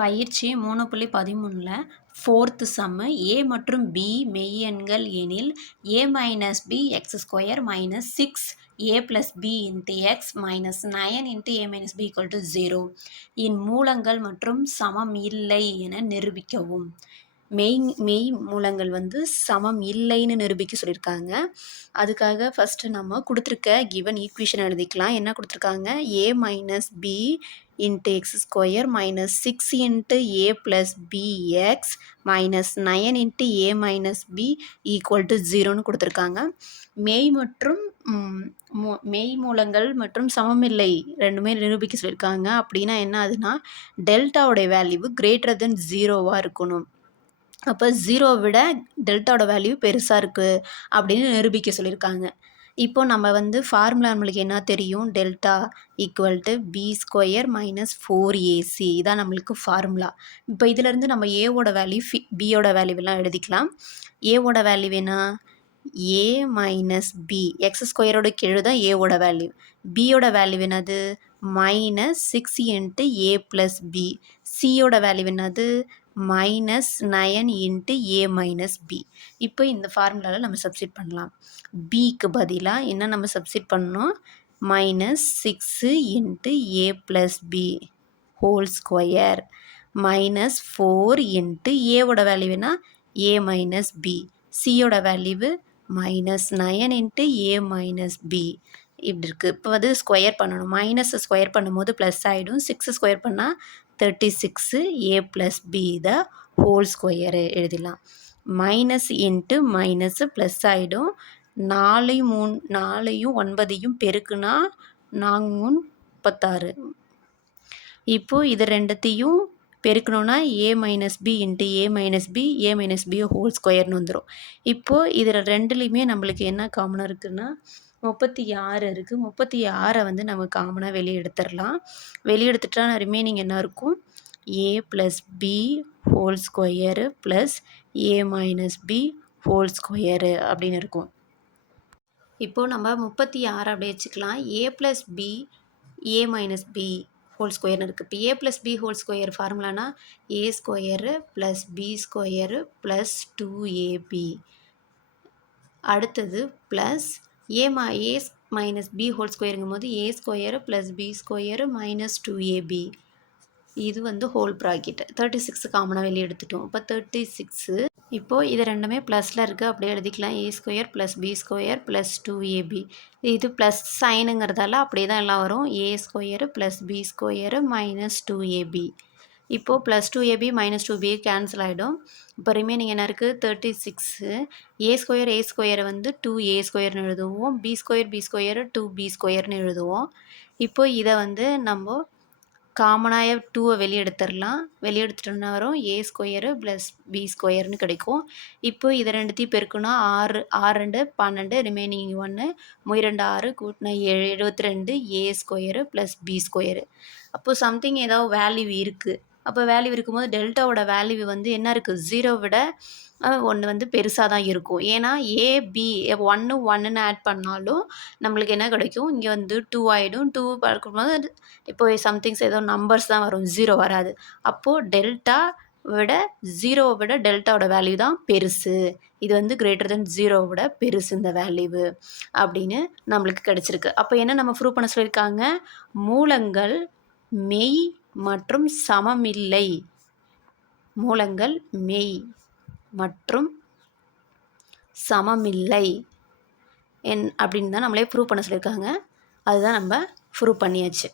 பயிற்சி 3.13ல் 4th சம்மு ஏ மற்றும் B மெய்யெண்கள் எனில் a minus B x square minus 6a plus B into x minus 9 into a minus B equal to 0 இன் மூலங்கள் மற்றும் சமம் இல்லை என நிரூபிக்கவும். மெய் மூலங்கள் சமம் இல்லைன்னு நிரூபிக்க சொல்லியிருக்காங்க. அதுக்காக ஃபஸ்ட்டு நம்ம கொடுத்துருக்க கிவன் ஈக்குவேஷன் எழுதிக்கலாம். என்ன கொடுத்துருக்காங்க? a minus b into x square minus 6 into a plus b x minus 9 into a minus B equal to 0ன்னு கொடுத்துருக்காங்க. மெய் மூலங்கள் மற்றும் சமமில்லை ரெண்டுமே நிரூபிக்க சொல்லியிருக்காங்க. அப்படின்னா என்ன ஆகுதுன்னா டெல்டாவுடைய வேல்யூ கிரேட்டர் தென் 0வாக இருக்கணும். அப்போ 0 விட டெல்டாவோட வேல்யூ பெருசாக இருக்குது அப்படின்னு நிரூபிக்க சொல்லியிருக்காங்க. இப்போ நம்ம ஃபார்முலா நம்மளுக்கு என்ன தெரியும்? Delta equal to B square minus 4ac இதான் நம்மளுக்கு ஃபார்முலா. இப்போ இதிலேருந்து நம்ம ஏவோட வேல்யூ பியோட வேல்யூவெல்லாம் எழுதிக்கலாம். ஏவோட வேல்யூ என்ன? ஏ மைனஸ் பி எக்ஸ் ஸ்கொயரோட கீழே தான் ஏவோட வேல்யூ. பியோட வேல்யூ என்னது? Minus 6 into a plus B. சியோட வேல்யூ என்னது? Minus 9 into a minus B. இப்போ இந்த ஃபார்முலாவில் நம்ம சப்ஸ்டிட் பண்ணலாம். பிக்கு பதிலாக என்ன நம்ம சப்ஸ்டிட் பண்ணணும்? Minus 6 into a plus b whole square minus 4 into ஏவோட வேல்யூனா ஏ மைனஸ் பி. சியோட வேல்யூவு minus 9 into a minus b இப்படி இருக்குது. இப்போ ஸ்கொயர் பண்ணணும். மைனஸ் ஸ்கொயர் பண்ணும்போது ப்ளஸ் ஆகிடும். 6 ஸ்கொயர் பண்ணால் 36 a ப்ளஸ் பி இதை ஹோல் ஸ்கொயரு எழுதிடலாம். மைனஸ் இன்ட்டு மைனஸ் ப்ளஸ் ஆகிடும். 4யும் 9யும் பெருக்குனா 4 36. இப்போது இது ரெண்டுத்தையும் பெருக்கணுன்னா ஏ minus b into a minus b whole ஸ்கொயர்னு வந்துடும். இப்போது இதில் ரெண்டுலேயுமே நம்மளுக்கு என்ன காமனாக இருக்குதுன்னா 36 இருக்குது. 36 நம்ம காமனாக வெளியே எடுத்துடலாம். வெளியே எடுத்துட்டா ரிமைனிங் என்ன இருக்கும்? A plus b whole square plus a minus b whole square அப்படின்னு இருக்கும். இப்போது நம்ம 36 அப்படியே வச்சுக்கலாம். A plus b a minus b whole ஸ்கொயர்னு இருக்குது. இப்போ a plus b whole square ஃபார்முலானா a square plus b square plus 2ab. அடுத்தது plus a minus b whole ஸ்கொயருங்கும் போது a square plus b square minus 2ab. இது whole bracket 36 காமனாக வெளியே எடுத்துட்டோம். இப்போ 36. இப்போது இது ரெண்டுமே ப்ளஸில் இருக்குது. அப்படியே எழுதிக்கலாம். A square plus b square plus 2ab. இது ப்ளஸ் சைனுங்கிறதால அப்படியே தான் எல்லாம் வரும். A square plus b square minus 2ab. இப்போது plus 2ab minus 2b cancel ஆகிடும். இப்போ ரிமைனிங் என்ன இருக்குது? 36. ஏ ஸ்கொயரை 2a ஸ்கொயர்னு எழுதுவோம். பி ஸ்கொயர் 2b ஸ்கொயர்னு எழுதுவோம். இப்போது இதை நம்ம காமனாக 2 வெளியே எடுத்துடலாம். வெளியே எடுத்துட்டோம்னா வரும் ஏ ஸ்கொயரு ப்ளஸ் பி ஸ்கொயர்னு கிடைக்கும். இப்போ இதை ரெண்டுத்தையும் பெருக்குன்னா 6 2 12 ரிமைனிங் 1 2 6 கூட்டினா 7 72 ஏ ஸ்கொயரு ப்ளஸ் பி ஸ்கொயரு. அப்போது சம்திங் ஏதாவது வேல்யூ இருக்குது. அப்போ வேல்யூ இருக்கும்போது டெல்டாவோட வேல்யூ என்ன இருக்குது? 0 விட 1 பெருசாக தான் இருக்கும். ஏன்னா ஏ பி 1 ஆட் பண்ணாலும் நம்மளுக்கு என்ன கிடைக்கும்? இங்கே 2 ஆகிடும். 2 பார்க்கும்போது இப்போ சம்திங்ஸ் ஏதோ நம்பர்ஸ் தான் வரும், 0 வராது. அப்போது டெல்டா விட 0 விட டெல்டாவோட வேல்யூ தான் பெருசு. இது கிரேட்டர் தென் 0 விட பெருசு இந்த வேல்யூவு அப்படின்னு நம்மளுக்கு கிடச்சிருக்கு. அப்போ என்ன நம்ம ப்ரூவ் பண்ண சொல்லியிருக்காங்க? மூலங்கள் மெய் மற்றும் சமமில்லை. மூலங்கள் மெய் மற்றும் சமமில்லை அப்படின்னு தான் நம்மளே ப்ரூவ் பண்ண சொல்லியிருக்காங்க. அதுதான் நம்ம ப்ரூவ் பண்ணியாச்சு.